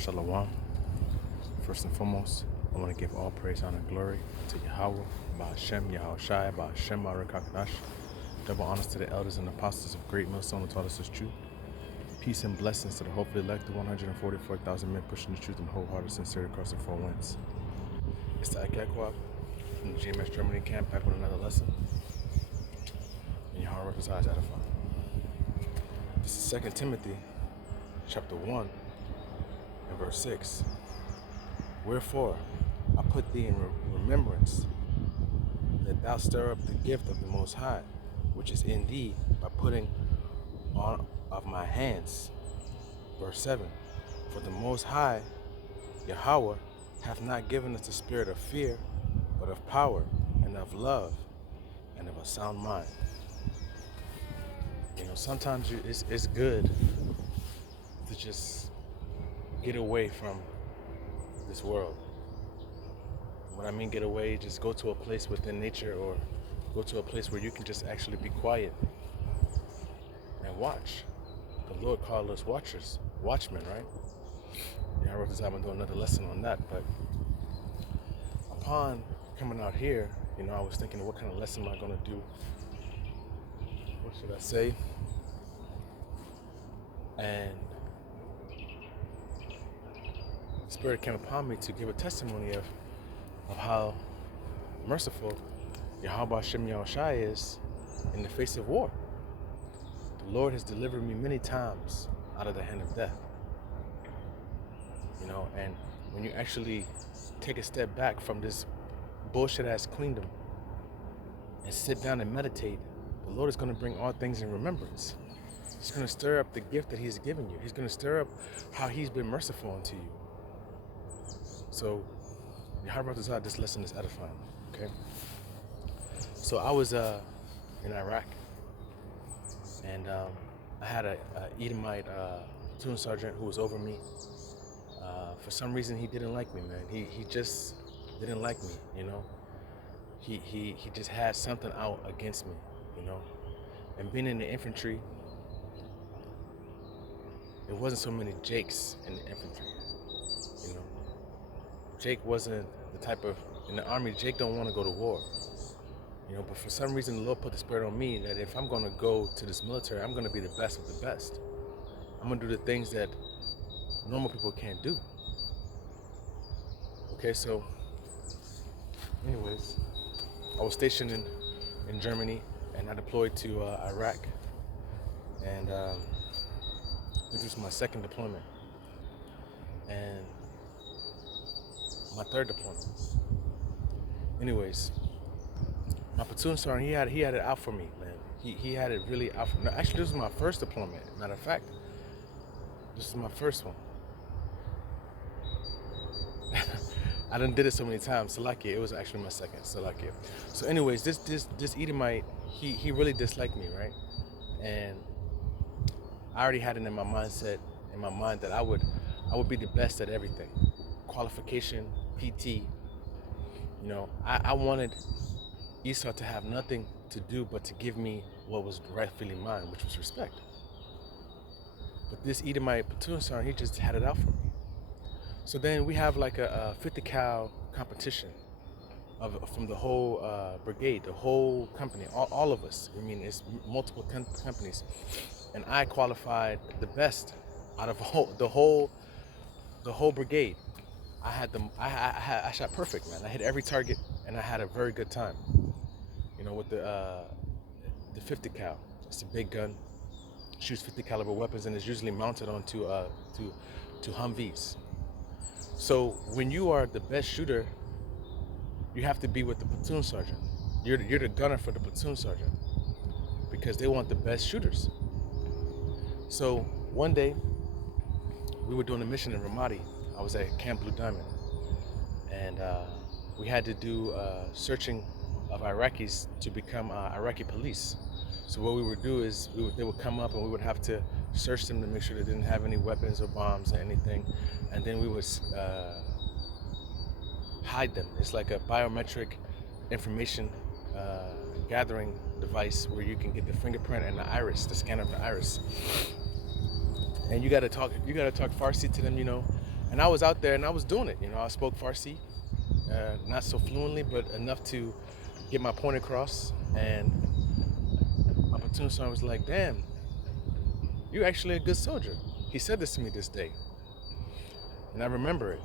Shalom. First and foremost, I want to give all praise, honor, and glory to Yahweh, Ba'ashem, Yahushai, Ba'ashem, Barakakadash. Double honors to the elders and apostles of Great Millstone who taught us this truth. Peace and blessings to the hopefully elect, the 144,000 men pushing the truth and wholehearted sincerity across the four winds. It's the Agakwa from the GMS Germany camp, back with another lesson. And Yahweh desires edify. This is 2 Timothy chapter 1 and verse 6. Wherefore I put thee in remembrance that thou stir up the gift of the Most High, which is in thee, by putting on of my hands. Verse 7. For the Most High, Yahweh, hath not given us the spirit of fear, but of power and of love and of a sound mind. You know, sometimes it's good to just get away from this world. When I mean get away, just go to a place within nature or go to a place where you can just actually be quiet and watch. The Lord called us watchmen, right? Yeah, I wrote this out and do another lesson on that, but upon coming out here, you know, I was thinking, what kind of lesson am I going to do? What should I say? And the Spirit came upon me to give a testimony of how merciful Yahweh Hashem Yahushai is in the face of war. The Lord has delivered me many times out of the hand of death. You know, and when you actually take a step back from this bullshit-ass queendom and sit down and meditate, the Lord is going to bring all things in remembrance. He's going to stir up the gift that He's given you. He's going to stir up how He's been merciful unto you. So, Yahweh this lesson is edifying, okay? So I was in Iraq, and I had a Edomite platoon sergeant who was over me. For some reason, he didn't like me, man. He just didn't like me, you know? He just had something out against me, you know? And being in the infantry, there wasn't so many Jakes in the infantry, you know? Jake wasn't the type of, in the army, Jake don't want to go to war, you know, but for some reason the Lord put the spirit on me that if I'm going to go to this military, I'm going to be the best of the best. I'm going to do the things that normal people can't do. Okay, so anyways, I was stationed in Germany, and I deployed to Iraq, and this was my second deployment. And my third deployment. Anyways, my platoon sergeant, he had it out for me, man. He had it really out for me. No, actually, this was my first deployment. Matter of fact, this is my first one. I done did it so many times. Salakia, it was actually my second. Salakia. So, anyways, this Edomite, he really disliked me, right? And I already had it in my mindset, in my mind, that I would be the best at everything. Qualification, PT, you know, I wanted Esau to have nothing to do but to give me what was rightfully mine, which was respect. But this Edomite platoon sergeant, he just had it out for me. So then we have like a 50 cal competition from the whole brigade, the whole company, all of us. I mean, it's multiple companies, and I qualified the best out of the whole brigade. I shot perfect, man. I hit every target, and I had a very good time. You know, with the 50 cal, it's a big gun, shoots 50 caliber weapons, and is usually mounted onto to Humvees. So when you are the best shooter, you have to be with the platoon sergeant. You're the gunner for the platoon sergeant because they want the best shooters. So one day we were doing a mission in Ramadi. I was at Camp Blue Diamond, and we had to do searching of Iraqis to become Iraqi police. So what we would do is they would come up and we would have to search them to make sure they didn't have any weapons or bombs or anything, and then we would hide them. It's like a biometric information gathering device where you can get the fingerprint and the iris, the scan of the iris. And you gotta talk Farsi to them, you know, And I was out there and I was doing it. I spoke Farsi, not so fluently, but enough to get my point across. And my platoon sergeant was like, "Damn, you're actually a good soldier." He said this to me this day, and I remember it.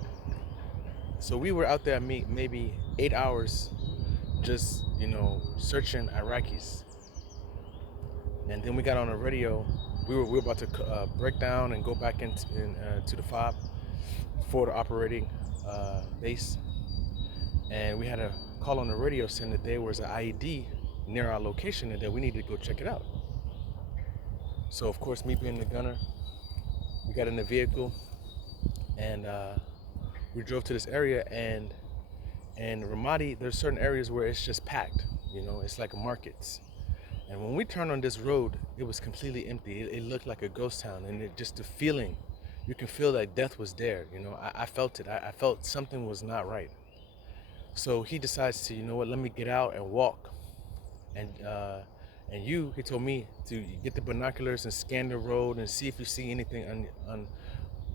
So we were out there maybe 8 hours, just searching Iraqis, and then we got on the radio. We were about to break down and go back to the FOB, forward operating base, and we had a call on the radio saying that there was an IED near our location and that we needed to go check it out. So of course, me being the gunner, we got in the vehicle and we drove to this area. And Ramadi, there's certain areas where it's just packed. It's like markets. And when we turned on this road, it was completely empty. It looked like a ghost town, and the feeling, you can feel that death was there. I felt it. I felt something was not right. So he decides to, let me get out and walk. And he told me to get the binoculars and scan the road and see if you see anything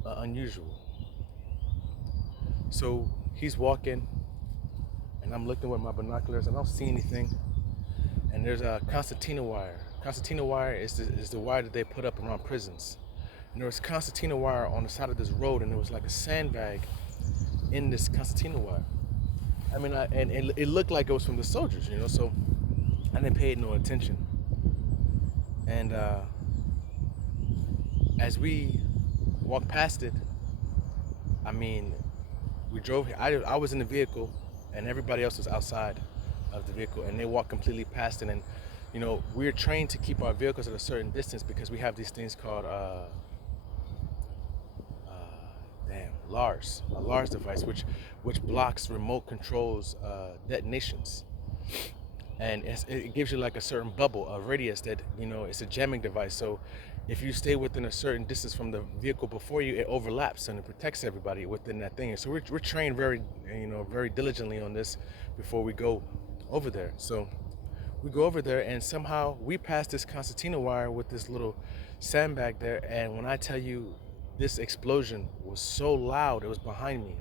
unusual. So he's walking, and I'm looking with my binoculars, and I don't see anything. And there's a concertina wire. Concertina wire is the wire that they put up around prisons. And there was concertina wire on the side of this road, and there was like a sandbag in this concertina wire. I mean, and it looked like it was from the soldiers, so I didn't pay it no attention. And as we walked past it, I mean, we drove. I was in the vehicle, and everybody else was outside of the vehicle, and they walked completely past it. And we're trained to keep our vehicles at a certain distance because we have these things called LARS, a LARS device, which blocks remote controls detonations. And it gives you like a certain bubble, a radius that, it's a jamming device. So if you stay within a certain distance from the vehicle before you, it overlaps and it protects everybody within that thing. And so we're trained very diligently on this before we go over there. So we go over there, and somehow we pass this concertina wire with this little sandbag there. And when I tell you, this explosion was so loud, it was behind me,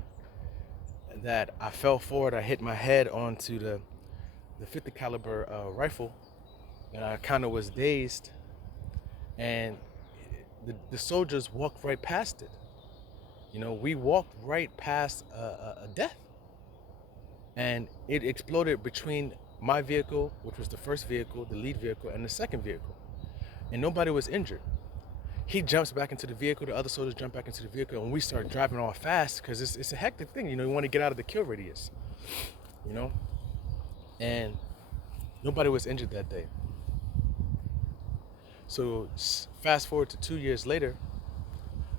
that I fell forward. I hit my head onto the 50 caliber rifle, and I kind of was dazed. And the soldiers walked right past it. We walked right past a death. And it exploded between my vehicle, which was the first vehicle, the lead vehicle, and the second vehicle. And nobody was injured. He jumps back into the vehicle, the other soldiers jump back into the vehicle, and we start driving off fast because it's a hectic thing. You want to get out of the kill radius, and nobody was injured that day. So fast forward to 2 years later,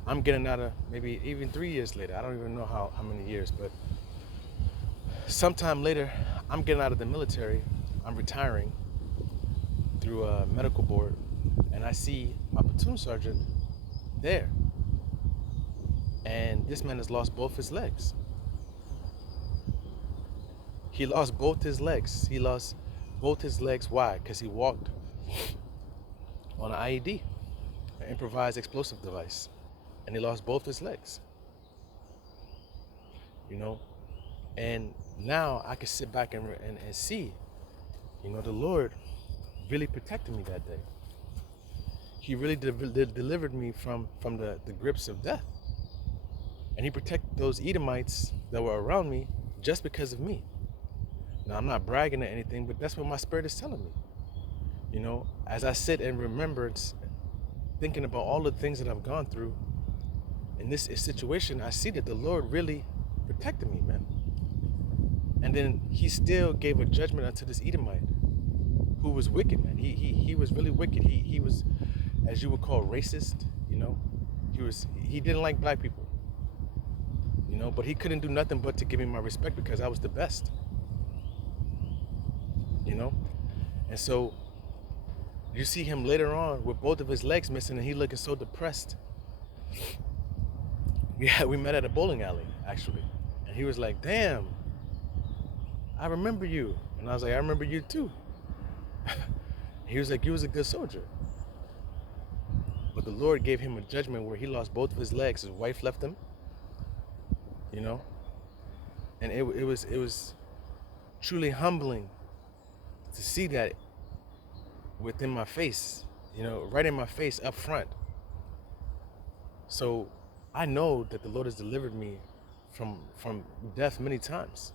I'm getting out of, maybe even 3 years later, I don't even know how many years, but sometime later, I'm getting out of the military. I'm retiring through a medical board, and I see my platoon sergeant there. And this man has lost both his legs. He lost both his legs. He lost both his legs. Why? Because he walked on an IED, an improvised explosive device, and he lost both his legs. And now I can sit back and see, the Lord really protected me that day. He really delivered me from the grips of death. And he protected those Edomites that were around me just because of me. Now, I'm not bragging or anything, but that's what my spirit is telling me. As I sit in remembrance, thinking about all the things that I've gone through in this situation, I see that the Lord really protected me, man. And then he still gave a judgment unto this Edomite who was wicked, man. He was really wicked. He was, as you would call, racist. He didn't like black people. But he couldn't do nothing but to give me my respect because I was the best. And so you see him later on with both of his legs missing, and he looking so depressed. Yeah, we met at a bowling alley, actually. And he was like, "Damn, I remember you." And I was like, "I remember you too." He was like, "You was a good soldier." But the Lord gave him a judgment where he lost both of his legs. His wife left him, you know? And it was truly humbling to see that within my face, right in my face up front. So I know that the Lord has delivered me from death many times.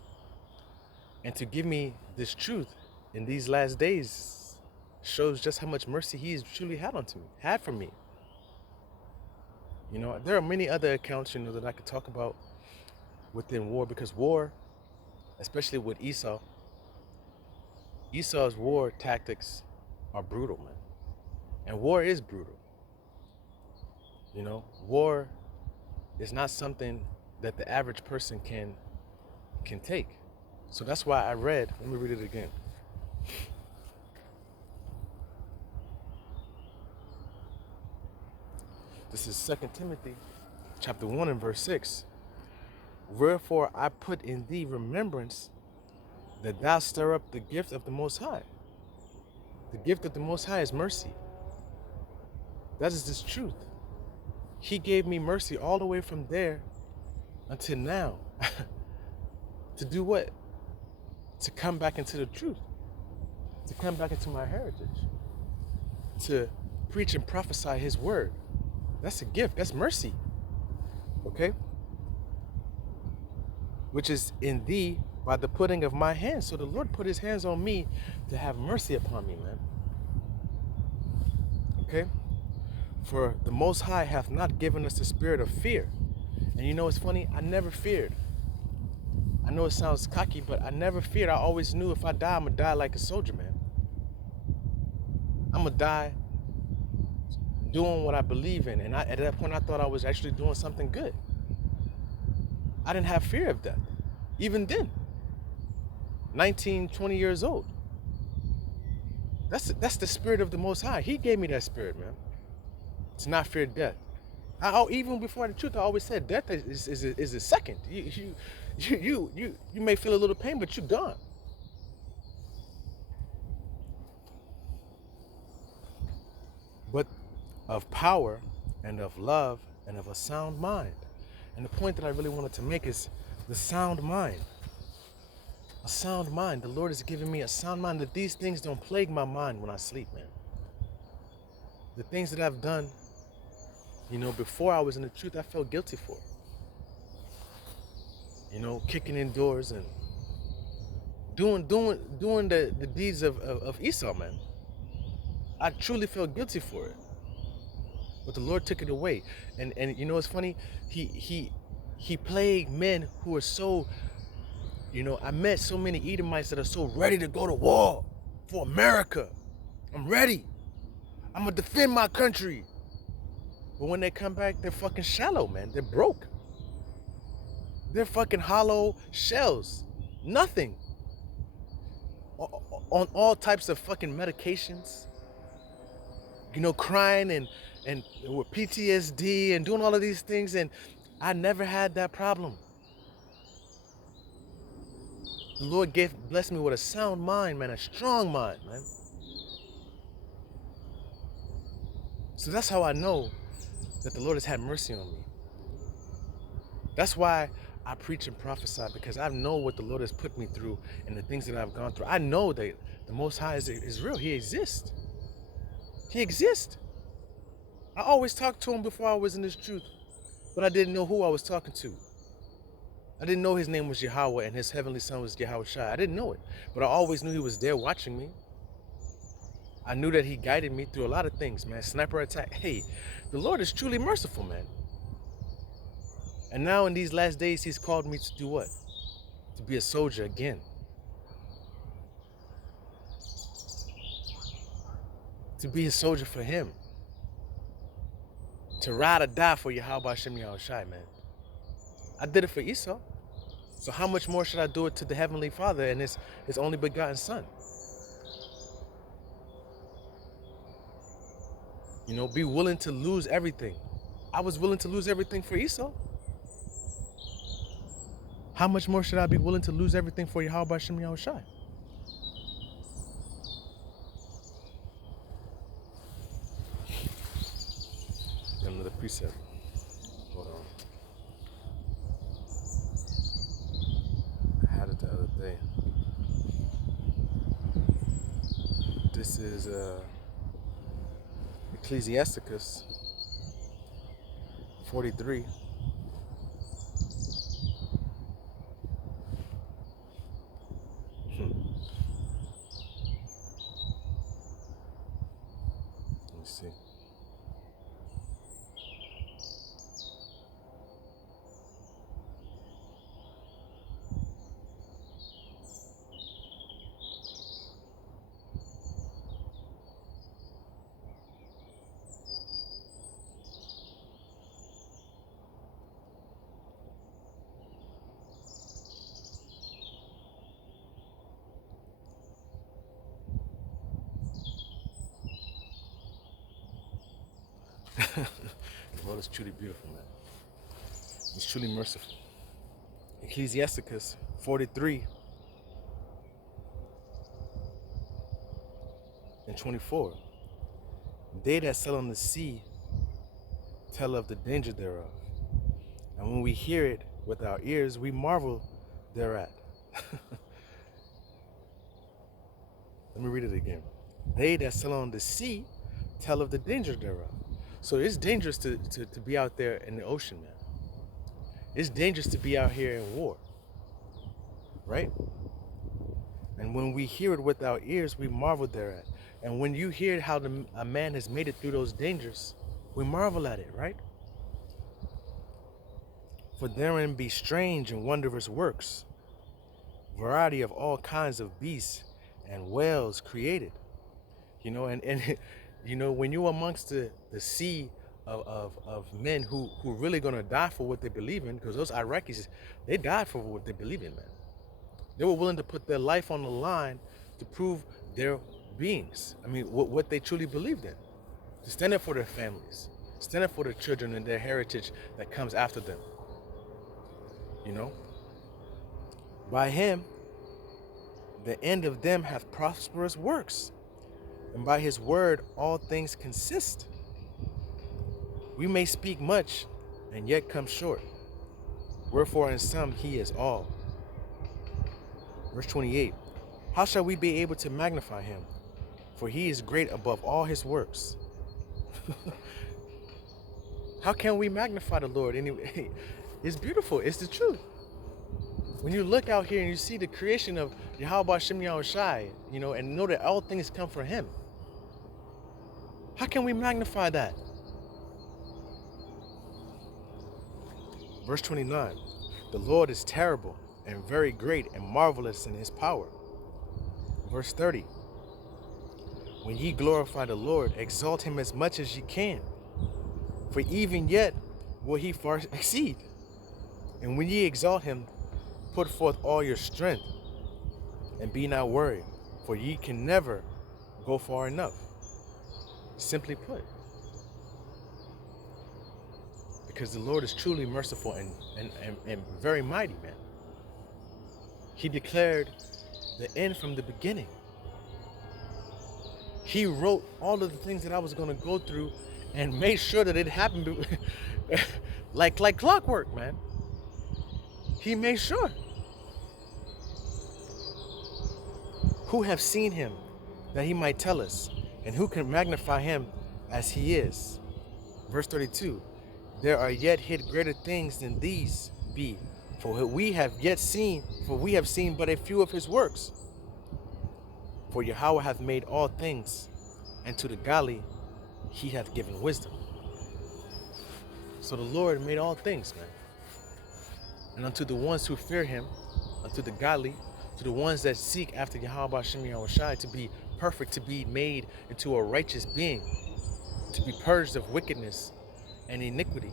And to give me this truth in these last days shows just how much mercy He has truly had for me. There are many other accounts, that I could talk about within war, because war, especially with Esau's war tactics are brutal, man. And war is brutal. War is not something that the average person can take. So that's why let me read it again. This is 2 Timothy chapter 1 and verse 6. Wherefore I put in thee remembrance that thou stir up the gift of the Most High. The gift of the Most High is mercy. That is this truth. He gave me mercy all the way from there until now. To do what? To come back into the truth. To come back into my heritage. To preach and prophesy His word. That's a gift. That's mercy. Okay? Which is in thee by the putting of my hands. So the Lord put His hands on me to have mercy upon me, man. Okay? For the Most High hath not given us the spirit of fear. And it's funny? I never feared. I know it sounds cocky, but I never feared. I always knew if I die, I'm going to die like a soldier, man. I'm going to die doing what I believe in. And at that point, I thought I was actually doing something good. I didn't have fear of death. Even then. 19, 20 years old. That's the spirit of the Most High. He gave me that spirit, man. To not fear death. Even before the truth, I always said death is a second. You may feel a little pain, but you're gone. But of power and of love and of a sound mind. And the point that I really wanted to make is the sound mind. A sound mind. The Lord has given me a sound mind, that these things don't plague my mind when I sleep, man. The things that I've done, before I was in the truth, I felt guilty for. Kicking in doors and doing the deeds of Esau, man. I truly felt guilty for it. But the Lord took it away. And it's funny, he plagued men who are so, I met so many Edomites that are so ready to go to war for America. I'm ready. I'm gonna defend my country. But when they come back, they're fucking shallow, man. They're broke. They're fucking hollow shells. Nothing. On all types of fucking medications. Crying and with PTSD and doing all of these things. And I never had that problem. The Lord blessed me with a sound mind, man. A strong mind, man. So that's how I know that the Lord has had mercy on me. That's why I preach and prophesy, because I know what the Lord has put me through and the things that I've gone through. I know that the Most High is real. He exists. He exists. I always talked to Him before I was in this truth, but I didn't know who I was talking to. I didn't know His name was Yahweh and His heavenly Son was Yahweh Shai. I didn't know it, but I always knew He was there watching me. I knew that He guided me through a lot of things, man. Sniper attack. Hey, the Lord is truly merciful, man. And now in these last days, He's called me to do what? To be a soldier again. To be a soldier for Him. To ride or die for Yahweh Hashem Yahweh Shai, man. I did it for Esau. So how much more should I do it to the Heavenly Father and His only begotten Son? Be willing to lose everything. I was willing to lose everything for Esau. How much more should I be willing to lose everything for Yahweh Hashem Yahweh Shai? Another precept. Hold on. is Ecclesiasticus 43. Let me see. The world is truly beautiful, man. It's truly merciful. Ecclesiasticus 43 and 24. They that sail on the sea tell of the danger thereof. And when we hear it with our ears, we marvel thereat. Let me read it again. They that sail on the sea tell of the danger thereof. So it's dangerous to be out there in the ocean, man. It's dangerous to be out here in war, right? And when we hear it with our ears, we marvel thereat. And when you hear how a man has made it through those dangers, we marvel at it, right? For therein be strange and wondrous works, variety of all kinds of beasts and whales created. And when you're amongst the sea of men who really gonna die for what they believe in, because those Iraqis, they died for what they believe in, man. They were willing to put their life on the line to prove their beings. I mean, what they truly believed in. To stand up for their families, stand up for their children and their heritage that comes after them. By him, the end of them hath prosperous works, and by his word all things consist. We may speak much and yet come short, wherefore in some he is all. Verse 28. How shall we be able to magnify him? For he is great above all his works. How can we magnify the Lord anyway? It's beautiful. It's the truth. When you look out here and you see the creation of Yahweh Shem Yahushai, and know that all things come from him, how can we magnify that? Verse 29. The Lord is terrible and very great and marvelous in his power. Verse 30. When ye glorify the Lord, exalt him as much as ye can, for even yet will he far exceed. And when ye exalt him, put forth all your strength, and be not worried, for ye can never go far enough. Simply put. Because the Lord is truly merciful and very mighty, man. He declared the end from the beginning. He wrote all of the things that I was going to go through and made sure that it happened like clockwork, man. He made sure. Who have seen him that he might tell us, and who can magnify him as he is? Verse 32. There are yet hid greater things than these be, for we have seen but a few of his works. For Yahweh hath made all things, and to the godly he hath given wisdom. So the Lord made all things, man. And unto the ones who fear him, unto the godly, to the ones that seek after Yahweh Shem Yahushai to be perfect, to be made into a righteous being, to be purged of wickedness and iniquity,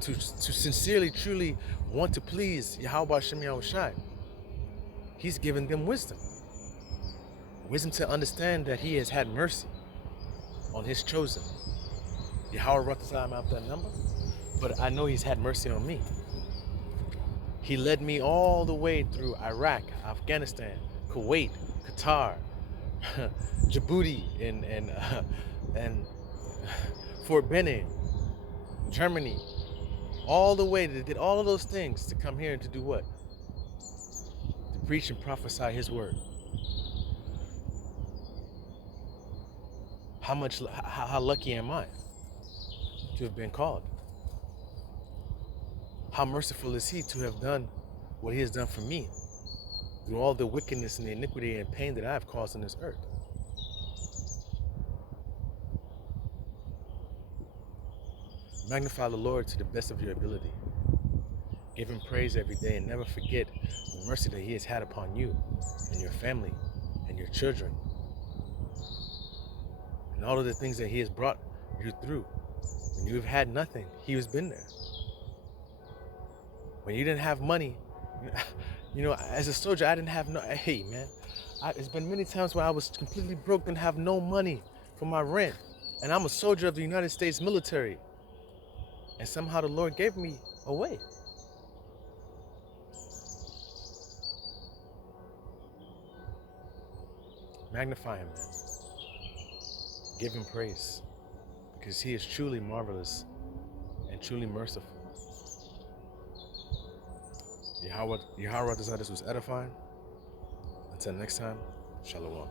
to sincerely, truly want to please Yahweh Shem Yahushai. He's given them wisdom. Wisdom to understand that he has had mercy on his chosen. Yahweh brought this out that number, but I know he's had mercy on me. He led me all the way through Iraq, Afghanistan, Kuwait, Qatar, Djibouti, and Fort Benning, Germany, all the way. They did all of those things to come here and to do what? To preach and prophesy his word. how lucky am I to have been called? How merciful is he to have done what he has done for me through all the wickedness and the iniquity and pain that I have caused on this earth? Magnify the Lord to the best of your ability. Give him praise every day and never forget the mercy that he has had upon you and your family and your children and all of the things that he has brought you through. When you have had nothing, he has been there. When you didn't have money, as a soldier, I didn't have no, hey man, it's been many times where I was completely broke, didn't have no money for my rent. And I'm a soldier of the United States military. And somehow the Lord gave me a way. Magnify him, man. Give him praise. Because he is truly marvelous and truly merciful. Yahweh desires this was edifying. Until next time, Shalom.